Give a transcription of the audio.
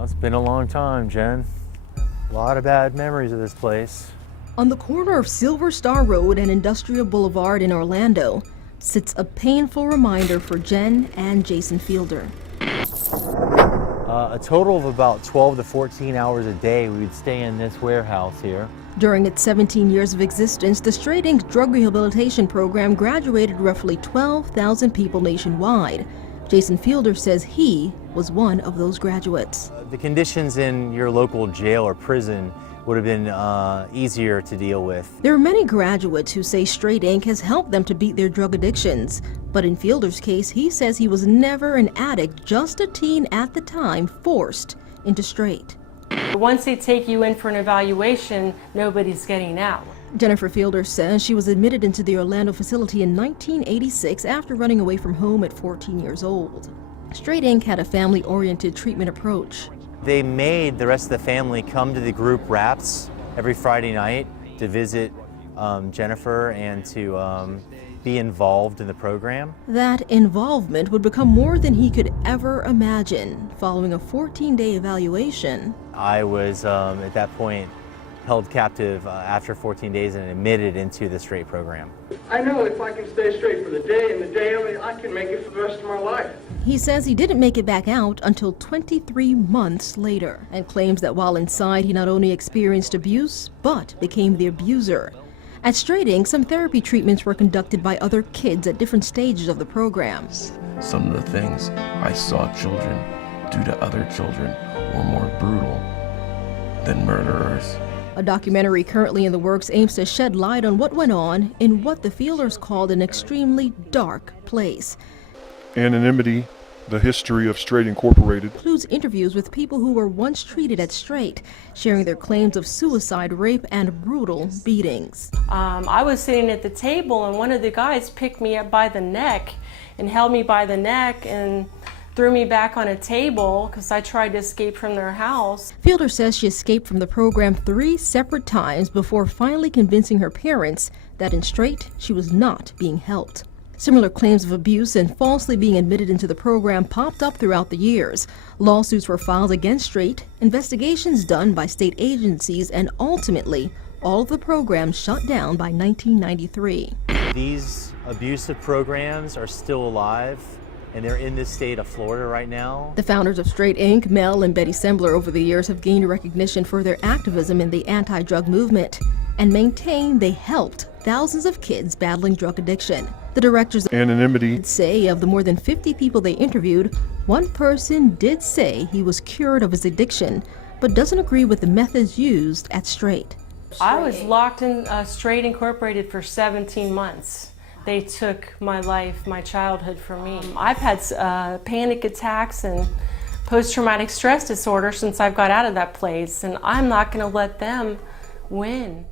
Well, it's been a long time, Jen. A lot of bad memories of this place. On the corner of Silver Star Road and Industrial Boulevard in Orlando sits a painful reminder for Jen and Jason Fielder. A total of about 12 to 14 hours a day we would stay in this warehouse here. During its 17 years of existence, the Straight Inc. drug rehabilitation program graduated roughly 12,000 people nationwide. Jason Fielder says he was one of those graduates. The conditions in your local jail or prison would have been easier to deal with. There are many graduates who say Straight Inc. has helped them to beat their drug addictions. But in Fielder's case, he says he was never an addict, just a teen at the time forced into Straight. Once they take you in for an evaluation, nobody's getting out. Jennifer Fielder says she was admitted into the Orlando facility in 1986 after running away from home at 14 years old. Straight Inc. had a family-oriented treatment approach. They made the rest of the family come to the group wraps every Friday night to visit Jennifer and to be involved in the program. That involvement would become more than he could ever imagine. Following a 14-day evaluation, I was at that point held captive after 14 days and admitted into the Straight program. I know if I can stay straight for the day and the day only, I can make it for the rest of my life. he says he didn't make it back out until 23 months later, and claims that while inside he not only experienced abuse, but became the abuser. At Straight Inc., some therapy treatments were conducted by other kids at different stages of the program. Some of the things I saw children do to other children were more brutal than murderers. A documentary currently in the works aims to shed light on what went on in what the Fielders called an extremely dark place. Anonymity, the history of Straight Incorporated. Includes interviews with people who were once treated at Straight, sharing their claims of suicide, rape, and brutal beatings. I was sitting at the table and one of the guys picked me up by the neck and held me by the neck and threw me back on a table because I tried to escape from their house. Fielder says she escaped from the program 3 separate times before finally convincing her parents that in Straight she was not being helped. Similar claims of abuse and falsely being admitted into the program popped up throughout the years. Lawsuits were filed against Straight, investigations done by state agencies, and ultimately, all of the programs shut down by 1993. These abusive programs are still alive, and they're in this state of Florida right now. The founders of Straight Inc., Mel and Betty Sembler, over the years have gained recognition for their activism in the anti-drug movement and maintain they helped thousands of kids battling drug addiction. The directors Anonymity. say of the more than 50 people they interviewed, one person did say he was cured of his addiction, but doesn't agree with the methods used at Straight. I was locked in Straight Incorporated for 17 months. They took my life, my childhood from me. I've had panic attacks and post-traumatic stress disorder since I've got out of that place, and I'm not going to let them win.